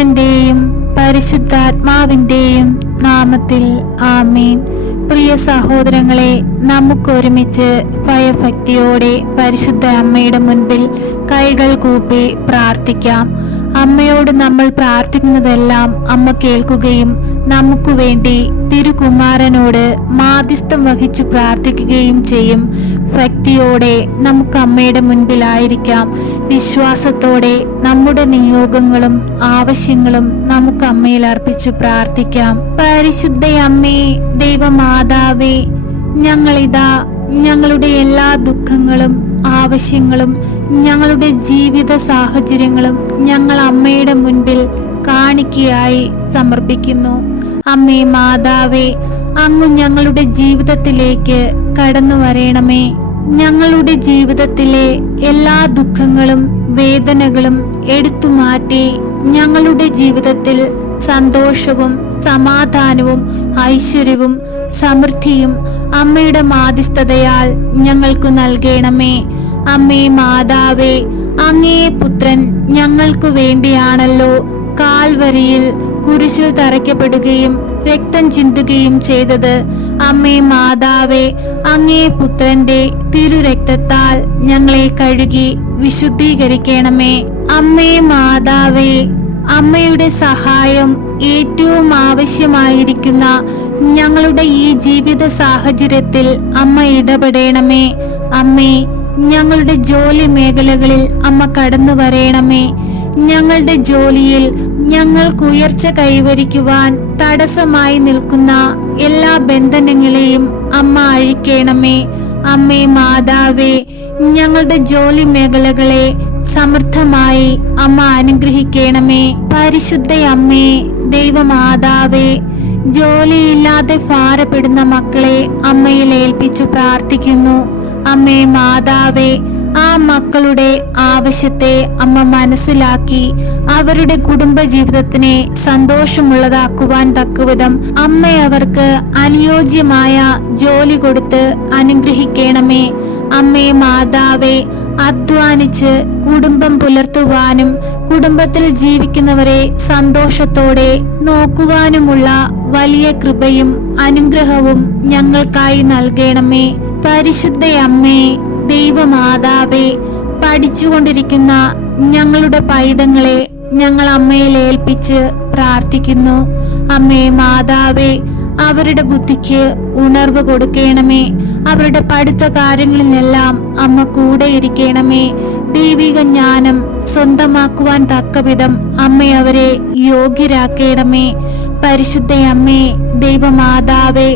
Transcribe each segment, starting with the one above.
പുത്രന്റെയും പരിശുദ്ധാത്മാവിന്റെയും നാമത്തിൽ ആമീൻ. പ്രിയ സഹോദരങ്ങളെ നമുക്കൊരുമിച്ച് ഭയഭക്തിയോടെ പരിശുദ്ധ അമ്മയുടെ മുൻപിൽ കൈകൾ കൂപ്പി പ്രാർത്ഥിക്കാം. അമ്മയോട് നമ്മൾ പ്രാർത്ഥിക്കുന്നതെല്ലാം അമ്മ കേൾക്കുകയും നമുക്ക് വേണ്ടി തിരുകുമാരനോട് മാധ്യസ്ഥം വഹിച്ചു പ്രാർത്ഥിക്കുകയും ചെയ്യും. ഭക്തിയോടെ നമുക്ക് അമ്മയുടെ മുൻപിലായിരിക്കാം. വിശ്വാസത്തോടെ നമ്മുടെ നിയോഗങ്ങളും ആവശ്യങ്ങളും നമുക്ക് അമ്മയിൽ അർപ്പിച്ചു പ്രാർത്ഥിക്കാം. പരിശുദ്ധ അമ്മേ ദൈവമാതാവേ ഞങ്ങളിതാ ഞങ്ങളുടെ എല്ലാ ദുഃഖങ്ങളും ആവശ്യങ്ങളും ഞങ്ങളുടെ ജീവിത സാഹചര്യങ്ങളും ഞങ്ങൾ അമ്മയുടെ മുൻപിൽ കാണിക്കയായി സമർപ്പിക്കുന്നു. അമ്മേ മാതാവേ അങ്ങ് ഞങ്ങളുടെ ജീവിതത്തിലേക്ക് കടന്നു വരേണമേ. ഞങ്ങളുടെ ജീവിതത്തിലെ എല്ലാ ദുഃഖങ്ങളും വേദനകളും എടുത്തു മാറ്റി ഞങ്ങളുടെ ജീവിതത്തിൽ സന്തോഷവും സമാധാനവും ഐശ്വര്യവും സമൃദ്ധിയും അമ്മയുടെ മാധ്യസ്ഥതയാൽ ഞങ്ങൾക്ക് നൽകണമേ. അമ്മേ മാതാവേ അങ്ങേ പുത്രൻ ഞങ്ങൾക്കു വേണ്ടിയാണല്ലോ കാൽവരിയിൽ കുരിശിൽ തറയ്ക്കപ്പെടുകയും രക്തം ചിന്തുകയും ചെയ്തത് അമ്മേ മാതാവേ അങ്ങേ പുത്രന്റെ തിരുരക്തത്താൽ ഞങ്ങളെ കഴുകി വിശുദ്ധീകരിക്കണമേ. അമ്മേ മാതാവേ അമ്മയുടെ സഹായം ഏറ്റവും ആവശ്യമായിരിക്കുന്ന ഞങ്ങളുടെ ഈ ജീവിത സാഹചര്യത്തിൽ അമ്മ ഇടപെടണമേ. അമ്മേ ഞങ്ങളുടെ ജോലി മേഖലകളിൽ അമ്മ കടന്നു വരേണമേ ഞങ്ങളുടെ ജോലിയിൽ ഞങ്ങൾക്ക് ഉയർച്ച കൈവരിക്കുവാൻ തടസ്സമായി നിൽക്കുന്ന എല്ലാ ബന്ധനങ്ങളെയും അമ്മ അഴിക്കണമേ. അമ്മേ മാതാവേ ഞങ്ങളുടെ ജോലി മേഖലകളെ സമൃദ്ധമായി അമ്മ അനുഗ്രഹിക്കണമേ. പരിശുദ്ധ അമ്മേ ദൈവമാതാവേ ജോലിയില്ലാതെ ഭാരപ്പെടുന്ന മക്കളെ അമ്മയിൽ ഏൽപ്പിച്ചു പ്രാർത്ഥിക്കുന്നു. അമ്മേ മാതാവേ ആ മക്കളുടെ ആവശ്യത്തെ അമ്മ മനസ്സിലാക്കി അവരുടെ കുടുംബ ജീവിതത്തിനെ സന്തോഷമുള്ളതാക്കുവാൻ തക്കവിധം അമ്മ അവർക്ക് അനുയോജ്യമായ ജോലി കൊടുത്ത് അനുഗ്രഹിക്കണമേ. അമ്മേ മാതാവേ അധ്വാനിച്ച് കുടുംബം പുലർത്തുവാനും കുടുംബത്തിൽ ജീവിക്കുന്നവരെ സന്തോഷത്തോടെ നോക്കുവാനുമുള്ള വലിയ കൃപയും അനുഗ്രഹവും ഞങ്ങൾക്കായി നൽകണമേ. പരിശുദ്ധ അമ്മേ ദൈവമാതാവേ പഠിച്ചുകൊണ്ടിരിക്കുന്ന ഞങ്ങളുടെ പൈതങ്ങളെ ഞങ്ങൾ അമ്മയിൽ ഏൽപ്പിച്ച് പ്രാർത്ഥിക്കുന്നു. അമ്മേ മാതാവേ അവരുടെ ബുദ്ധിക്ക് ഉണർവ് കൊടുക്കണമേ. അവരുടെ പഠിത്ത കാര്യങ്ങളിലെല്ലാം അമ്മ കൂടെ ഇരിക്കണമേ. ദൈവിക ജ്ഞാനം സ്വന്തമാക്കുവാൻ തക്കവിധം അമ്മ അവരെ യോഗ്യരാക്കണമേ. പരിശുദ്ധ അമ്മേ ദൈവമാതാവേ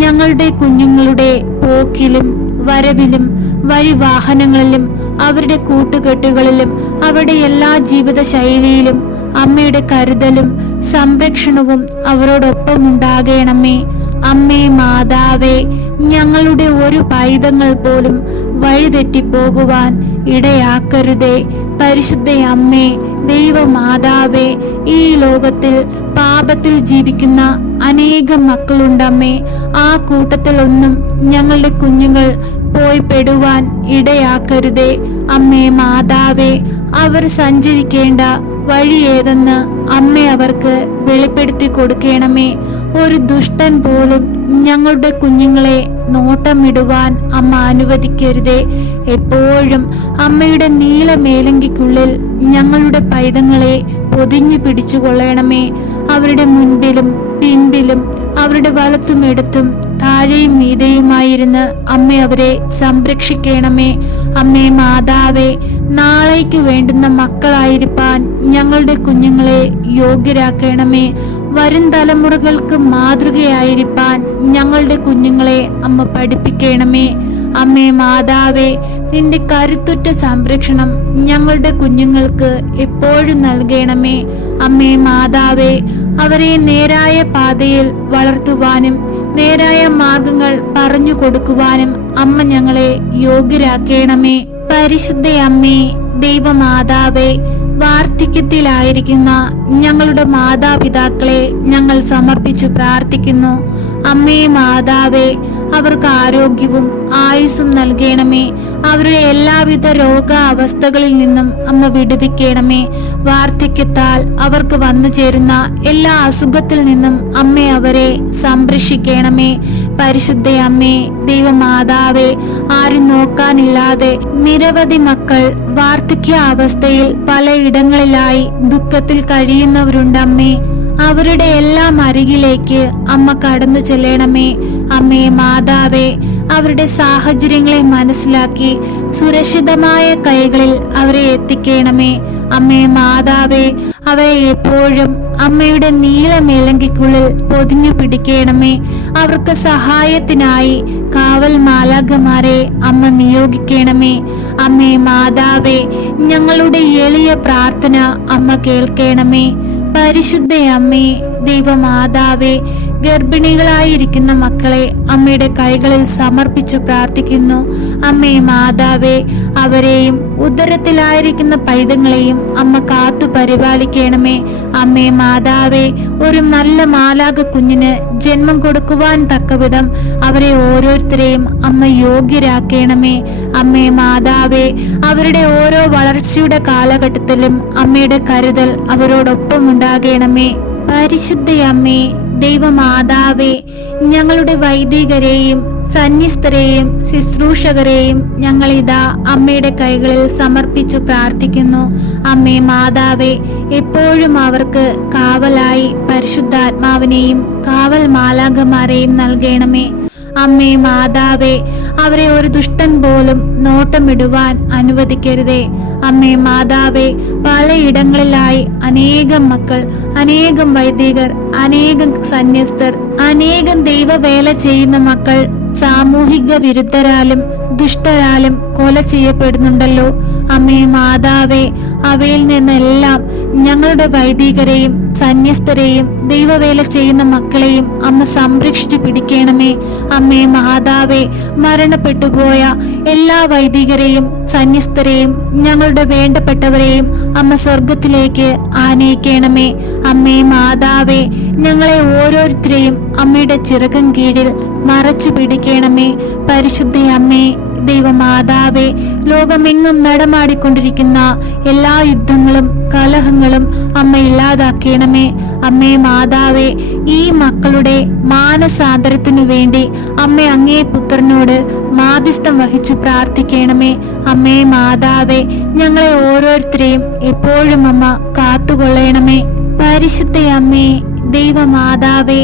ഞങ്ങളുടെ കുഞ്ഞുങ്ങളുടെ പോക്കിലും വരവിലും വഴിവാഹനങ്ങളിലും അവരുടെ കൂട്ടുകെട്ടുകളിലും അവരുടെ എല്ലാ ജീവിത ശൈലിയിലും അമ്മയുടെ കരുതലും സംരക്ഷണവും അവരോടൊപ്പം ഉണ്ടാകണമേ അമ്മേ മാതാവേ ഞങ്ങളുടെ ഒരു പൈതങ്ങൾ പോലും വഴിതെറ്റിപ്പോകുവാൻ ഇടയാക്കരുതേ. പരിശുദ്ധ അമ്മേ ദൈവമാതാവേ ഈ ലോകത്തിൽ പാപത്തിൽ ജീവിക്കുന്ന അനേകം മക്കളുണ്ടമ്മേ. ആ കൂട്ടത്തിൽ ഒന്നും ഞങ്ങളുടെ കുഞ്ഞുങ്ങൾ പോയി പെടുവാൻ ഇടയാക്കരുതേ. അമ്മേ മാതാവേ അവർ സഞ്ചരിക്കേണ്ട വഴി ഏതെന്ന് അമ്മ അവർക്ക് വെളിപ്പെടുത്തി കൊടുക്കണമേ. ഒരു ദുഷ്ടൻ പോലും ഞങ്ങളുടെ കുഞ്ഞുങ്ങളെ നോട്ടമിടുവാൻ അമ്മ അനുവദിക്കരുതേ. എപ്പോഴും അമ്മയുടെ നീല മേലങ്കിക്കുള്ളിൽ ഞങ്ങളുടെ പൈതങ്ങളെ പൊതിഞ്ഞു പിടിച്ചുകൊള്ളണമേ. അവരുടെ മുൻപിലും പിൻപിലും അവരുടെ വലത്തും ഇടത്തും താഴെയും മീതയുമായിരുന്ന് അമ്മ അവരെ സംരക്ഷിക്കണമേ. അമ്മേ മാതാവേ നാളേക്ക് വേണ്ടുന്ന മക്കളായിരിക്കാൻ ഞങ്ങളുടെ കുഞ്ഞുങ്ങളെ യോഗ്യരാക്കണമേ. വരും തലമുറകൾക്ക് മാതൃകയായിരിക്കാൻ ഞങ്ങളുടെ കുഞ്ഞുങ്ങളെ അമ്മ പഠിപ്പിക്കണമേ. അമ്മേ മാതാവേ നിന്റെ കരുത്തുറ്റ സംരക്ഷണം ഞങ്ങളുടെ കുഞ്ഞുങ്ങൾക്ക് എപ്പോഴും നൽകണമേ. അമ്മേ മാതാവേ അവരെ നേരായ പാതയിൽ വളർത്തുവാനും നേരായ മാർഗങ്ങൾ പറഞ്ഞു കൊടുക്കുവാനും അമ്മ ഞങ്ങളെ യോഗ്യരാക്കേണമേ. പരിശുദ്ധ അമ്മേ ദൈവമാതാവേ വാർദ്ധക്യത്തിലായിരിക്കുന്ന ഞങ്ങളുടെ മാതാപിതാക്കളെ ഞങ്ങൾ സമർപ്പിച്ചു പ്രാർത്ഥിക്കുന്നു. അമ്മേ മാതാവേ അവർക്ക് ആരോഗ്യവും ആയുസ്സും നൽകണമേ. അവരുടെ എല്ലാവിധ രോഗാവസ്ഥകളിൽ നിന്നും അമ്മ വിടുവിക്കണമേ. വാർദ്ധക്യത്താൽ അവർക്ക് വന്നു ചേരുന്ന എല്ലാ അസുഖത്തിൽ നിന്നും അമ്മ അവരെ സംരക്ഷിക്കണമേ. പരിശുദ്ധ അമ്മേ ദൈവമാതാവേ ആരും നോക്കാനില്ലാതെ നിരവധി മക്കൾ വാർദ്ധക്യ അവസ്ഥയിൽ പലയിടങ്ങളിലായി ദുഃഖത്തിൽ കഴിയുന്നവരുണ്ടമ്മേ അവരുടെ എല്ലാം അരികിലേക്ക് അമ്മ കടന്നു ചെല്ലണമേ. അമ്മേ മാതാവേ അവരുടെ സാഹചര്യങ്ങളെ മനസ്സിലാക്കി സുരക്ഷിതമായ കൈകളിൽ അവരെ എത്തിക്കണമേ. അമ്മേ മാതാവേ അവരെ എപ്പോഴും അമ്മയുടെ നീലമേലങ്കിക്കുള്ളിൽ പൊതിഞ്ഞു പിടിക്കണമേ. അവർക്ക് സഹായത്തിനായി കാവൽ മാലാഖമാരെ അമ്മ നിയോഗിക്കണമേ. അമ്മേ മാതാവേ ഞങ്ങളുടെ എളിയ പ്രാർത്ഥന അമ്മ കേൾക്കണമേ. പരിശുദ്ധ അമ്മേ ദൈവമാതാവേ ഗർഭിണികളായിരിക്കുന്ന മക്കളെ അമ്മയുടെ കൈകളിൽ സമർപ്പിച്ചു പ്രാർത്ഥിക്കുന്നു. അമ്മേ മാതാവേ അവരെയും ഉദരത്തിലായിരിക്കുന്ന പൈതങ്ങളെയും അമ്മ കാത്തു പരിപാലിക്കണമേ. അമ്മേ മാതാവേ ഒരു നല്ല മാലാക കുഞ്ഞിന് ജന്മം കൊടുക്കുവാൻ തക്കവിധം അവരെ ഓരോരുത്തരെയും അമ്മ യോഗ്യരാക്കണമേ. അമ്മേ മാതാവേ അവരുടെ ഓരോ വളർച്ചയുടെ കാലഘട്ടത്തിലും അമ്മയുടെ കരുതൽ അവരോടൊപ്പം ഉണ്ടാകണമേ. പരിശുദ്ധ അമ്മേ ദൈവമാതാവേ ഞങ്ങളുടെ വൈദികരെയും സന്യസ്തരെയും ശുശ്രൂഷകരെയും ഞങ്ങളിതാ അമ്മയുടെ കൈകളിൽ സമർപ്പിച്ചു പ്രാർത്ഥിക്കുന്നു. അമ്മേ മാതാവേ എപ്പോഴും അവർക്ക് കാവലായി പരിശുദ്ധാത്മാവിനെയും കാവൽ മാലാകമാരെയും നൽകണമേ. അമ്മേ മാതാവേ അവരെ ഒരു ദുഷ്ടൻ പോലും നോട്ടമിടുവാൻ അനുവദിക്കരുതേ. അമ്മേ മാതാവേ പലയിടങ്ങളിലായി അനേകം മക്കൾ അനേകം വൈദികർ അനേകം സന്യസ്തർ അനേകം ദൈവവേല ചെയ്യുന്ന മക്കൾ സാമൂഹിക വിരുദ്ധരാലും ദുഷ്ടരാലും കൊല ചെയ്യപ്പെടുന്നുണ്ടല്ലോ. അമ്മേ മാതാവേ അവയിൽ നിന്നെല്ലാം ഞങ്ങളുടെ വൈദികരെയും സന്യസ്തരെയും ദൈവവേല ചെയ്യുന്ന മക്കളെയും അമ്മ സംരക്ഷിച്ചു പിടിക്കണമേ. അമ്മേ മാതാവേ മരണപ്പെട്ടുപോയ എല്ലാ വൈദികരെയും സന്യസ്തരെയും ഞങ്ങളുടെ വേണ്ടപ്പെട്ടവരെയും അമ്മ സ്വർഗത്തിലേക്ക് ആനയിക്കണമേ. അമ്മേ മാതാവേ ഞങ്ങളെ ഓരോരുത്തരെയും അമ്മയുടെ ചിറകം കീഴിൽ മറച്ചു പിടിക്കണമേ. പരിശുദ്ധ അമ്മേ ദൈവമാതാവേ ലോകമെങ്ങും നടമാടിക്കൊണ്ടിരിക്കുന്ന എല്ലാ യുദ്ധങ്ങളും കലഹങ്ങളും അമ്മ ഇല്ലാതാക്കണമേ. അമ്മേ മാതാവേ ഈ മക്കളുടെ മാനസാന്തരത്തിനു വേണ്ടി അമ്മ അങ്ങേ പുത്രനോട് മാധ്യസ്ഥം വഹിച്ചു പ്രാർത്ഥിക്കണമേ. അമ്മേ മാതാവേ ഞങ്ങളെ ഓരോരുത്തരെയും എപ്പോഴും അമ്മ കാത്തുകൊള്ളണമേ. പരിശുദ്ധ അമ്മേ ദൈവമാതാവേ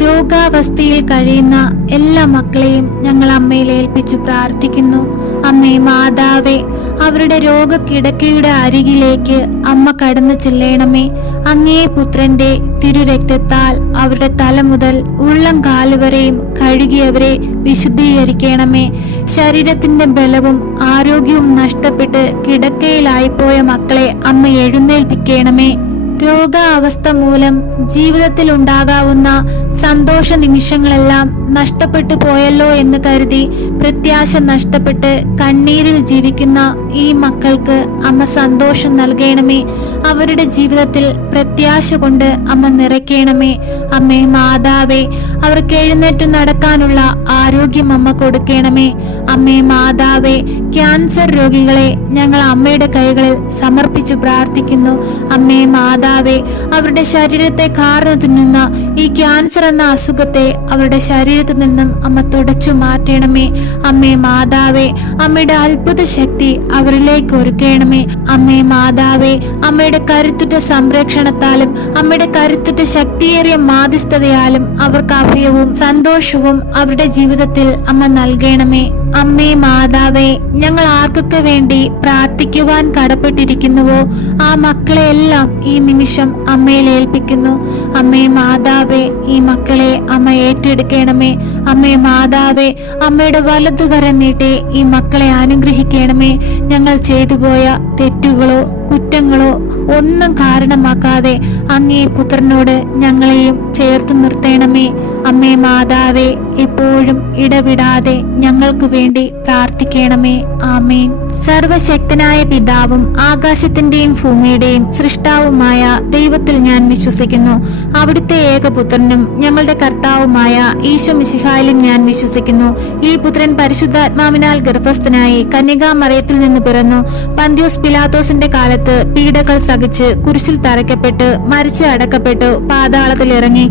രോഗാവസ്ഥയിൽ കഴിയുന്ന എല്ലാ മക്കളെയും ഞങ്ങൾ അമ്മയിൽ ഏൽപ്പിച്ചു പ്രാർത്ഥിക്കുന്നു. അമ്മേ മാതാവേ അവരുടെ രോഗക്കിടക്കയുടെ അരികിലേക്ക് അമ്മ കടന്നു ചെല്ലണമേ. അങ്ങേ പുത്രന്റെ തിരുരക്തത്താൽ അവരുടെ തല മുതൽ ഉള്ളം കാലുവരെയും കഴുകിയവരെ വിശുദ്ധീകരിക്കണമേ. ശരീരത്തിന്റെ ബലവും ആരോഗ്യവും നഷ്ടപ്പെട്ട് കിടക്കയിലായിപ്പോയ മക്കളെ അമ്മ എഴുന്നേൽപ്പിക്കണമേ. രോഗാവസ്ഥ മൂലം ജീവിതത്തിൽ ഉണ്ടാകാവുന്ന സന്തോഷ നിമിഷങ്ങളെല്ലാം നഷ്ടപ്പെട്ടു പോയല്ലോ എന്ന് കരുതി പ്രത്യാശ നഷ്ടപ്പെട്ട് കണ്ണീരിൽ ജീവിക്കുന്ന ഈ മക്കൾക്ക് അമ്മ സന്തോഷം നൽകണമേ. അവരുടെ ജീവിതത്തിൽ പ്രത്യാശ കൊണ്ട് അമ്മ നിറയ്ക്കണമേ. അമ്മേ മാതാവേ അവർക്ക് എഴുന്നേറ്റ് നടക്കാനുള്ള ആരോഗ്യം അമ്മ കൊടുക്കണമേ. അമ്മേ മാതാവേ ക്യാൻസർ രോഗികളെ ഞങ്ങൾ അമ്മയുടെ കൈകളിൽ സമർപ്പിച്ചു പ്രാർത്ഥിക്കുന്നു. അമ്മേ മാതാവേ അവരുടെ ശരീരത്തെ കാർന്നു തിന്നുന്ന ഈ ക്യാൻസർ എന്ന അസുഖത്തെ അവരുടെ ശരീരത്തിൽ നിന്നും അമ്മ തുടച്ചു മാറ്റണമേ. അമ്മേ മാതാവേ അമ്മയുടെ അത്ഭുത ശക്തി അവരിലേക്ക് ഒരുക്കണമേ. അമ്മേ മാതാവേ അമ്മയുടെ കരുത്തുറ്റ സംരക്ഷണത്താലും അമ്മയുടെ കരുത്തുറ്റ ശക്തിയേറിയ മാധ്യസ്ഥതയാലും അവർക്ക് അഭയവും സന്തോഷവും അവരുടെ ജീവിതത്തിൽ അമ്മ നൽകണമേ. അമ്മേ മാതാവേ ഞങ്ങൾ ആർക്കൊക്കെ വേണ്ടി പ്രാർത്ഥിക്കുവാൻ കടപ്പെട്ടിരിക്കുന്നുവോ ആ മക്കളെയെല്ലാം ഈ നിമിഷം അമ്മയിൽ ഏൽപ്പിക്കുന്നു. അമ്മേ മാതാവേ ഈ മക്കളെ അമ്മ ഏറ്റെടുക്കണമേ. അമ്മേ മാതാവേ അമ്മയുടെ വലതുകരം നീട്ടി ഈ മക്കളെ അനുഗ്രഹിക്കണമേ. ഞങ്ങൾ ചെയ്തുപോയ തെറ്റുകളോ കുറ്റങ്ങളോ ഒന്നും കാരണമാക്കാതെ അങ്ങേ പുത്രനോട് ഞങ്ങളെയും ചേർത്തു നിർത്തണമേ. അമ്മേ മാതാവേ എപ്പോഴും ഇടവിടാതെ ഞങ്ങൾക്കു വേണ്ടി പ്രാർത്ഥിക്കണമേ. ആമേൻ. സർവശക്തനായ പിതാവും ആകാശത്തിന്റെയും ഭൂമിയുടെയും സൃഷ്ടാവുമായ ദൈവത്തിൽ ഞാൻ വിശ്വസിക്കുന്നു. അവിടുത്തെ ഏകപുത്രനും ഞങ്ങളുടെ കർത്താവുമായ ഈശോ മിശിഹായിലും ഞാൻ വിശ്വസിക്കുന്നു. ഈ പുത്രൻ പരിശുദ്ധാത്മാവിനാൽ ഗർഭസ്ഥനായി കന്യകാമറയത്തിൽ നിന്ന് പിറന്നു. പന്ത്യോസ് പിലാത്തോസിന്റെ കാലത്ത് പീഡകൾ സഹിച്ച് കുരിശിൽ തറയ്ക്കപ്പെട്ട് മരിച്ച് അടക്കപ്പെട്ടു പാതാളത്തിൽ ഇറങ്ങി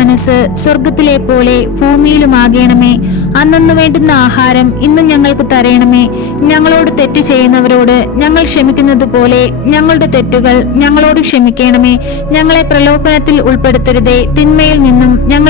തിരുമനസ് സ്വർഗത്തിലെ പോലെ ഭൂമിയിലുമാകണമേ. അന്നു വേണ്ടുന്ന ആഹാരം ഇന്നും ഞങ്ങൾക്ക് തരയണമേ ഞങ്ങളോട് തെറ്റ് ചെയ്യുന്നവരോട് ഞങ്ങൾ ക്ഷമിക്കുന്നത് പോലെ ഞങ്ങളുടെ തെറ്റുകൾ ഞങ്ങളോട് ക്ഷമിക്കണമേ. ഞങ്ങളെ പ്രലോഭനത്തിൽ ഉൾപ്പെടുത്തരുതേ. തിന്മയിൽ നിന്നും ഞങ്ങളെ